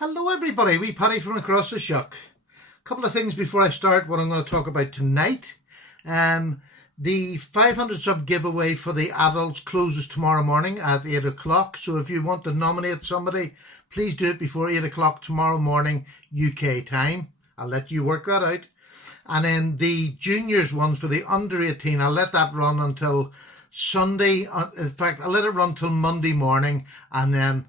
Hello everybody, wee Paddy from across the shuck. A couple of things before I start what I'm going to talk about tonight. The 500 sub giveaway for the adults closes tomorrow morning at 8 o'clock. So if you want to nominate somebody, please do it before 8 o'clock tomorrow morning UK time. I'll let you work that out. And then the juniors ones for the under 18, I'll let that run until Sunday. In fact, I'll let it run till Monday morning, and then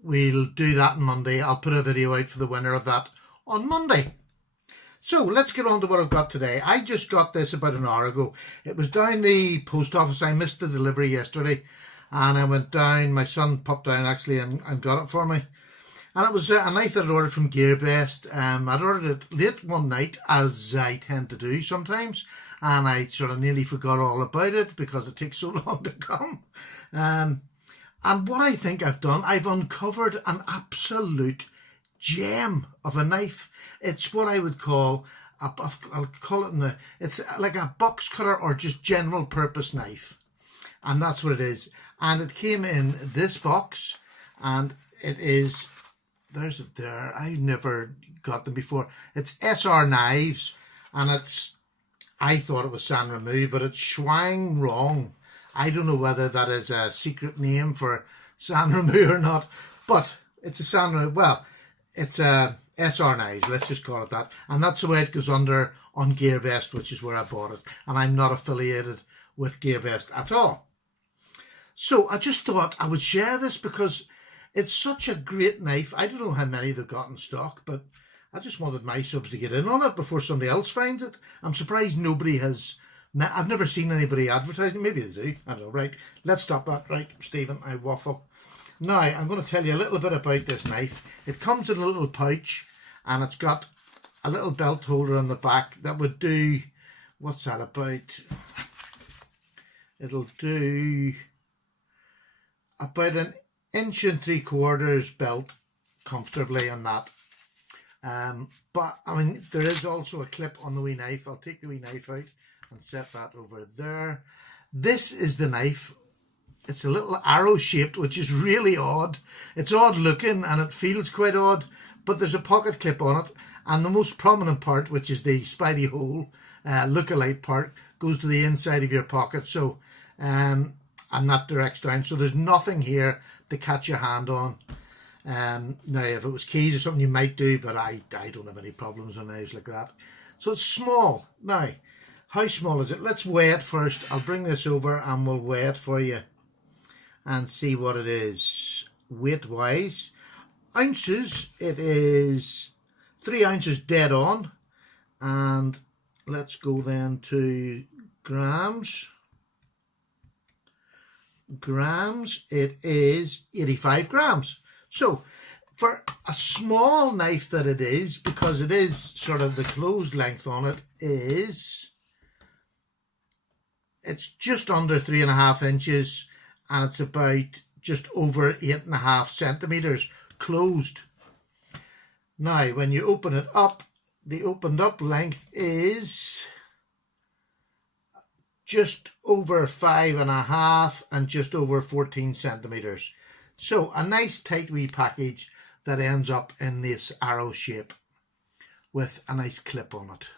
we'll do that on Monday. I'll put a video out for the winner of that on Monday. So let's get on to what I've got today. I just got this about an hour ago. It was down the post office. I missed the delivery yesterday, and I went down. My son popped down actually and got it for me. And it was a knife that I'd ordered from GearBest. I'd ordered it late one night, as I tend to do sometimes, and I sort of nearly forgot all about it because it takes so long to come. And what I think I've done, I've uncovered an absolute gem of a knife. It's what I would call, I'll call it, it's like a box cutter or just general purpose knife. And that's what it is. And it came in this box, and it is, there's it there. I never got them before. It's S.R.Knives, and I thought it was San Remo, but it's Schwang wrong. I don't know whether that is a secret name for San Remo or not, but it's a San Remo. Well, it's a S.R.Knives, let's just call it that. And that's the way it goes under on GearBest, which is where I bought it. And I'm not affiliated with GearBest at all. So I just thought I would share this because it's such a great knife. I don't know how many they've got in stock, but I just wanted my subs to get in on it before somebody else finds it. I'm surprised nobody has. I've never seen anybody advertising. Maybe they do. I don't know. Right, let's stop that. Right, Stephen, I waffle. Now, I'm going to tell you a little bit about this knife. It comes in a little pouch, and it's got a little belt holder on the back that would do, what's that about? It'll do about 1 3/4 inch belt comfortably on that. But, I mean, there is also a clip on the wee knife. I'll take the wee knife out and set that over there. This is the knife. It's a little arrow shaped, which is really odd. It's odd looking and it feels quite odd, but there's a pocket clip on it, and the most prominent part, which is the spidey hole look-alike part, goes to the inside of your pocket. So and that directs down, so there's nothing here to catch your hand on. Now if it was keys or something you might do, but I don't have any problems on knives like that. So it's small. Now, how small is it? Let's weigh it first. I'll bring this over and we'll weigh it for you and see what it is weight wise. Ounces, it is 3 ounces dead on. And let's go then to grams. Grams, it is 85 grams. So for a small knife that it is, because it is sort of the closed length on it is, it's just under 3.5 inches, and it's about just over 8.5 centimeters closed. Now, when you open it up, the opened up length is just over 5.5 and just over 14 centimeters. So a nice tight wee package that ends up in this arrow shape with a nice clip on it.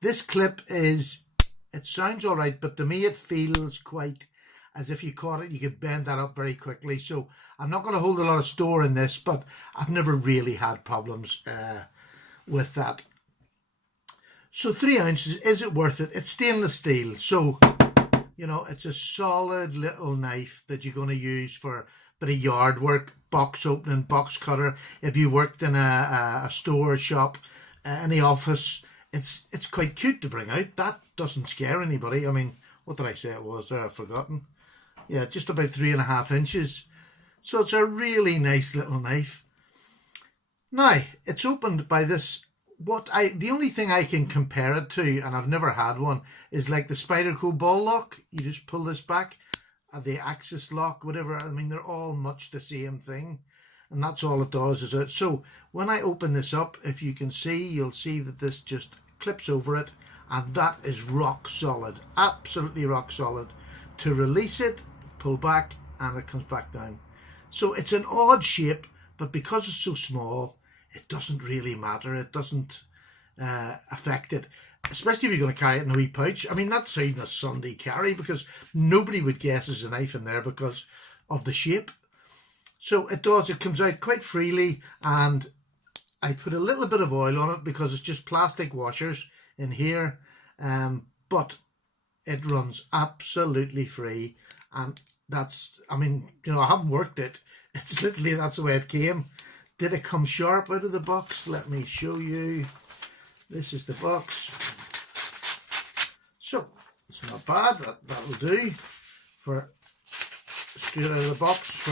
This clip is, it sounds all right, but to me it feels quite as if you caught it, you could bend that up very quickly. So I'm not going to hold a lot of store in this, but I've never really had problems with that. So 3 ounces, is it worth it? It's stainless steel. So, you know, it's a solid little knife that you're going to use for a bit of yard work, box opening, box cutter. If you worked in a store, shop, in the office, it's quite cute to bring out. That doesn't scare anybody. I mean, what did I say it was there? I've forgotten. Yeah, just about 3.5 inches. So it's a really nice little knife. Now, it's opened by this, the only thing I can compare it to, and I've never had one, is like the Spyderco ball lock. You just pull this back, the axis lock, whatever. I mean, they're all much the same thing. And that's all it does, is it? So when I open this up, if you can see, you'll see that this just clips over it, and that is rock solid, absolutely rock solid. To release it, pull back, and it comes back down. So it's an odd shape, but because it's so small, it doesn't really matter. It doesn't affect it, especially if you're going to carry it in a wee pouch. I mean, that's even a Sunday carry, because nobody would guess there's a knife in there because of the shape. So it does, it comes out quite freely, and I put a little bit of oil on it because it's just plastic washers in here, but it runs absolutely free. And that's, I mean, you know, I haven't worked it. It's literally, that's the way it came. Did it come sharp out of the box? Let me show you. This is the box. So it's not bad. That will do for straight out of the box.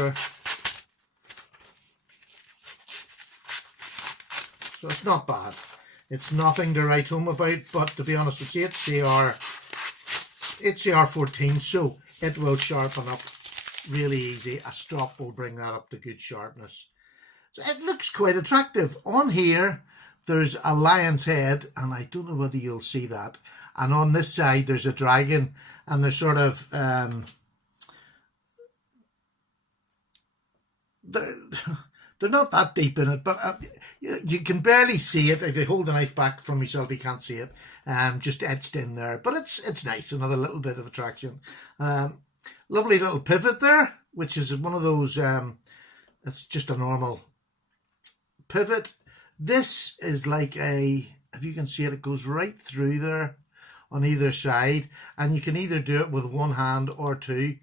So it's not bad. It's nothing to write home about, but to be honest, it's 8CR14, so it will sharpen up really easy. A strop will bring that up to good sharpness. So it looks quite attractive. On here, there's a lion's head, and I don't know whether you'll see that. And on this side, there's a dragon, and they're sort of they're not that deep in it, but you can barely see it. If you hold the knife back from yourself, you can't see it. Just etched in there, but it's nice. Another little bit of attraction. Lovely little pivot there, which is one of those. It's just a normal pivot. This is like if you can see it, it goes right through there on either side, and you can either do it with one hand or two.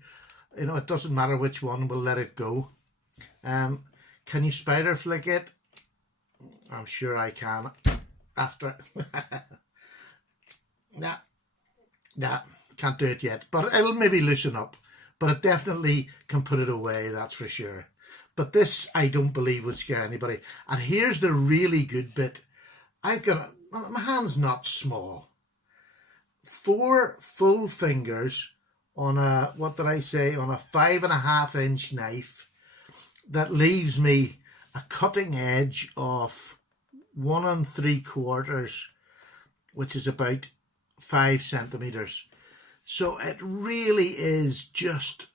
You know, it doesn't matter which one. We'll let it go. Can you spider flick it? I'm sure I can. After nah, can't do it yet, but it'll maybe loosen up. But it definitely can put it away, that's for sure. But this, I don't believe, would scare anybody. And here's the really good bit. I've got, my hand's not small. 4 full fingers on a, what did I say, on a 5.5-inch knife that leaves me a cutting edge of 1 3/4, which is about 5 centimeters. So it really is just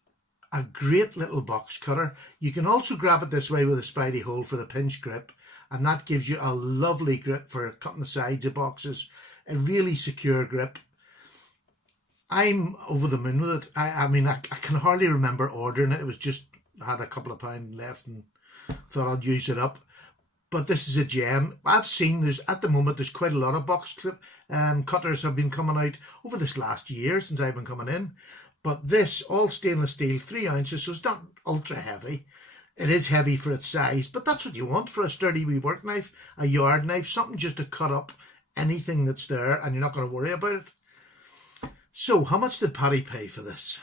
a great little box cutter. You can also grab it this way with a spidey hole for the pinch grip, and that gives you a lovely grip for cutting the sides of boxes. A really secure grip. I'm over the moon with it. I mean, I can hardly remember ordering it. It was just, I had a couple of pounds left and thought I'd use it up. But this is a gem. I've seen at the moment there's quite a lot of box cutters have been coming out over this last year since I've been coming in. But this, all stainless steel, 3 ounces, so it's not ultra heavy. It is heavy for its size, but that's what you want for a sturdy wee work knife, a yard knife, something just to cut up anything that's there, and you're not going to worry about it. So how much did Paddy pay for this?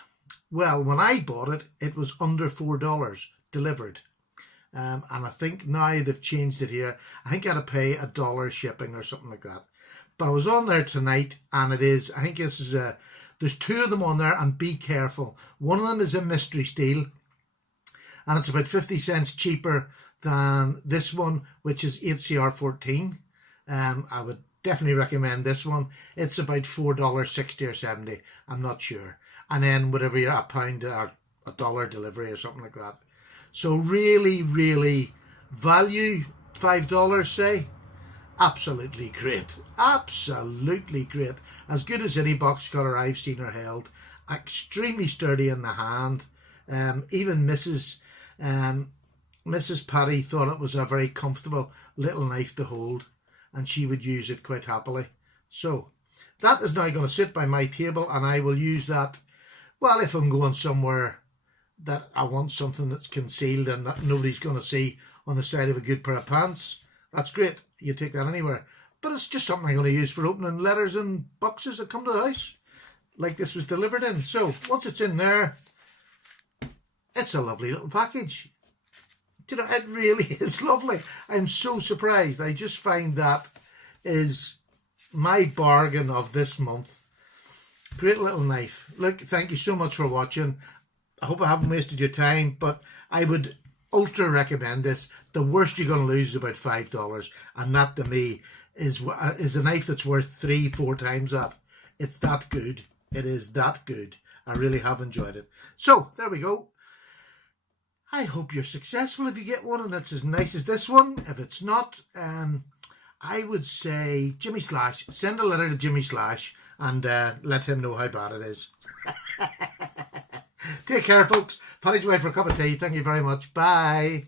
Well, when I bought it, it was under $4 delivered. And I think now they've changed it here. I think I had to pay $1 shipping or something like that. But I was on there tonight, and it is, I think this is there's 2 of them on there, and be careful. One of them is a mystery steel, and it's about 50 cents cheaper than this one, which is 8CR14. I would definitely recommend this one. It's about $4.60 or 70. I'm not sure. And then whatever you're, £1 or $1 delivery or something like that. So really, really value, $5 say. Absolutely great. Absolutely great. As good as any box cutter I've seen or held. Extremely sturdy in the hand. Even Mrs. Paddy thought it was a very comfortable little knife to hold, and she would use it quite happily. So that is now going to sit by my table, and I will use that, well, if I'm going somewhere that I want something that's concealed and that nobody's going to see on the side of a good pair of pants. That's great. You take that anywhere. But it's just something I'm going to use for opening letters and boxes that come to the house, like this was delivered in. So once it's in there, it's a lovely little package. You know, it really is lovely. I'm so surprised. I just find that is my bargain of this month. Great little knife. Look, thank you so much for watching. I hope I haven't wasted your time, but I would ultra recommend this. The worst you're going to lose is about $5, and that to me is a knife that's worth 3-4 times that. It's that good. It is that good. I really have enjoyed it. So there we go. I hope you're successful if you get one and it's as nice as this one. If it's not, I would say Jimmy Slash. Send a letter to Jimmy Slash and let him know how bad it is. Take care, folks. Paddy's away for a cup of tea. Thank you very much. Bye.